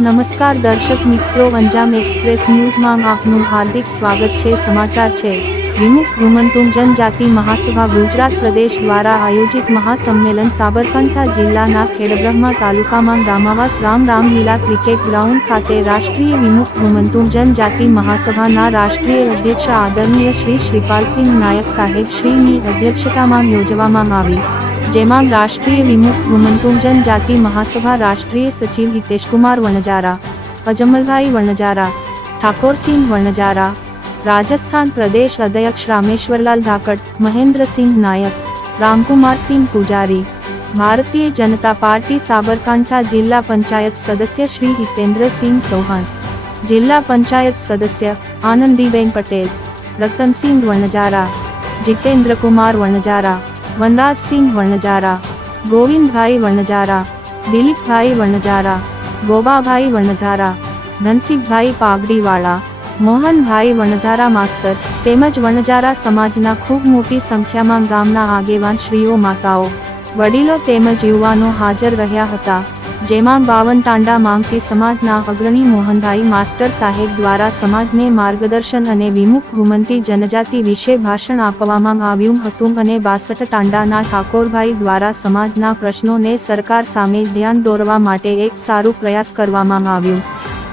નમસ્કાર દર્શક મિત્રો અંજામ એક્સપ્રેસ ન્યૂઝમાં આપનું હાર્દિક સ્વાગત છે. સમાચાર છે. વિમુખ ગુમંતુમ જનજાતિ મહાસભા ગુજરાત પ્રદેશ દ્વારા આયોજિત મહાસંમેલન સાબરકાંઠા જિલ્લાના ખેડબ્રહ્મા તાલુકામાં ગામાવાસ રામ રામલીલા ક્રિકેટ ગ્રાઉન્ડ ખાતે રાષ્ટ્રીય વિમુખ ગુમંતુમ જનજાતિ મહાસભાના રાષ્ટ્રીય અધ્યક્ષ આદરણીય શ્રી શ્રીપાલસિંહ નાયક સાહેબ શ્રીની અધ્યક્ષતામાં યોજવામાં આવી. જેમાં રાષ્ટ્રીય વિમુખ ગુમંતુમ જનજાતિ મહાસભા રાષ્ટ્રીય સચિવ હિતેશકુમાર વણજારા અજમલભાઈ વણજારા ઠાકોરસિંહ વણજારા રાજસ્થાન પ્રદેશ અધ્યક્ષ રામેશ્વરલાલ ધાકડ મહેન્દ્રસિંહ નાયક રામકુમારસિંહ પૂજારી ભારતીય જનતા પાર્ટી સાબરકાંઠા જિલ્લા પંચાયત સદસ્ય શ્રી હિતેન્દ્રસિંહ ચૌહાણ જિલ્લા પંચાયત સદસ્ય આનંદીબેન પટેલ રતનસિંહ વણજારા જીતેન્દ્રકુમાર વણજારા વનરાજસિંહ વણજારા ગોવિંદભાઈ વણજારા દિલીપભાઈ વણજારા ગોબાભાઈ વણજારા ધનસિંહભાઈ પાગડીવાળા મોહનભાઈ વણજારા માસ્તર તેમજ વણજારા સમાજના ખૂબ મોટી સંખ્યામાં ગામના આગેવાન શ્રીઓ માતાઓ, વડીલો તેમજ યુવાનો હાજર રહ્યા હતા. જેમાં બાવન તાંડા માંગથી સમાજના અગ્રણી મોહનભાઈ માસ્ટર સાહેબ દ્વારા સમાજને માર્ગદર્શન અને વિમુખ ઘુમંતી જનજાતિ વિશે ભાષણ આપવામાં આવ્યું હતું અને બાસઠ તાંડાના ઠાકોરભાઈ દ્વારા સમાજના પ્રશ્નોને સરકાર સામે ધ્યાન દોરવા માટે એક સારું પ્રયાસ કરવામાં આવ્યું.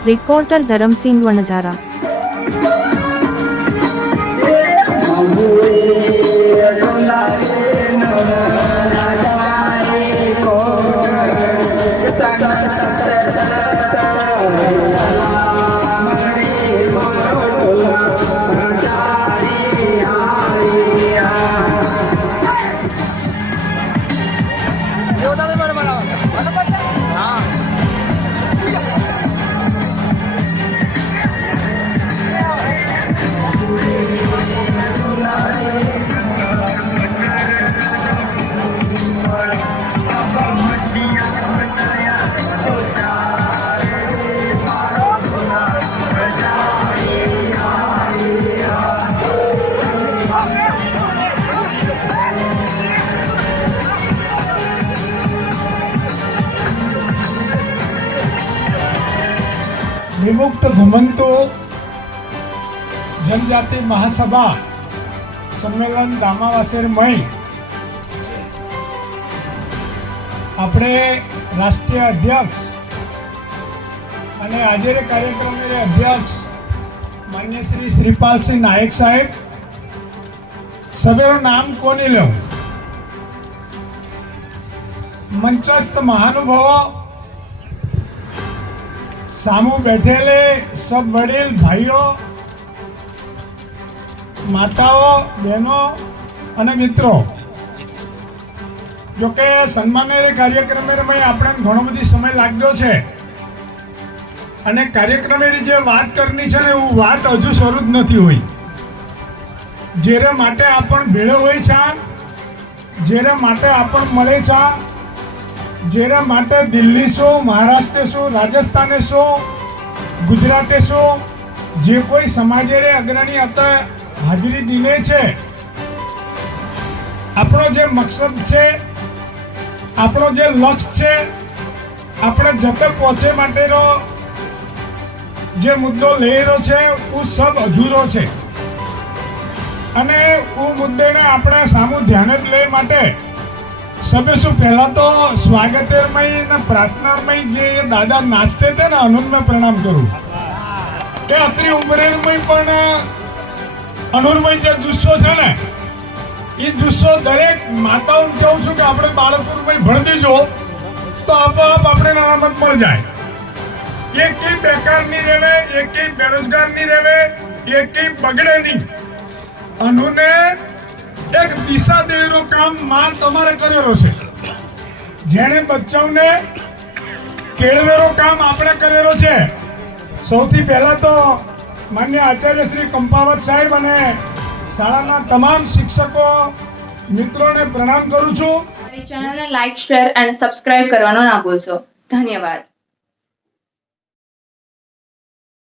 રિપોર્ટર ધરમસિંહ વણઝારા. Essa વિમુક્ત ઘુમંતુ જનજાતિ મહાસભા સંમેલન ગામાવાસેર મય. આપણે રાષ્ટ્રીય અધ્યક્ષ અને આજે કાર્યક્રમના અધ્યક્ષ માન્ય શ્રી શ્રીપાલસિંહ નાયક સાહેબ. સભ્યનું નામ કોની લઉં? મંચસ્થ મહાનુભાવો સામુ બેઠેલે સબ વડીલ, ભાઈઓ, માતાઓ, બહેનો અને મિત્રો. જોકે સન્માનના કાર્યક્રમે આપણે ઘણો બધી સમય લાગ્યો છે. અને કાર્યક્રમેની જે વાત કરની છે ને, એવું વાત હજુ શરૂ જ નથી હોય. જેરે માટે આપણ ભેળો હોય છે, જેરે માટે આપણ મળે છે જેના માટે દિલ્હી શું મહારાષ્ટ્ર શું રાજસ્થાને શું ગુજરાતે શું જે કોઈ સમાજે અગ્રણી હતા હાજરી દિને છે. આપણો જે મકસદ છે, આપણો જે લક્ષ્ય છે, આપણે જતે પહોંચે માટેનો જે મુદ્દો લઈ રહ્યો છે હું સબ અધૂરો છે. અને હું મુદ્દેને આપણે સામું ધ્યાને જ લઈ માટે સભે શું, પહેલા તો સ્વાગતેરમય ને પ્રાર્થનામય જે દાદા નાચતે તે ને અનુન પ્રણામ કરું. કે અત્રી ઉમરેરમય પણ અનુરમય જે જુસ્સો છે ને એ જુસ્સો દરેક માતાઓને કહું છું કે આપણે બાળકોરમય ભણતી જો તો આપોઆપ આપણે નાણામત મળી જાય. એક કઈ બેકાર નહીં રહેવે એક કઈ બેરોજગાર નહીં રહેવે એક કઈ બગડે નહીં અનુને એક દિશા દેવીનો કામમાં તમારે કરેલો છે. જેણે બચ્ચાઓને કેળવેરો કામ આપણે કરેલો છે. સૌથી પહેલા તો માન્ય આચાર્ય શ્રી કંપાવત સાહેબ અને શાળાના તમામ શિક્ષકો, મિત્રોને પ્રણામ કરું છું. ચેનલને લાઈક, શેર, અને સબસ્ક્રાઇબ કરવાનો ના ભૂલશો. ધન્યવાદ.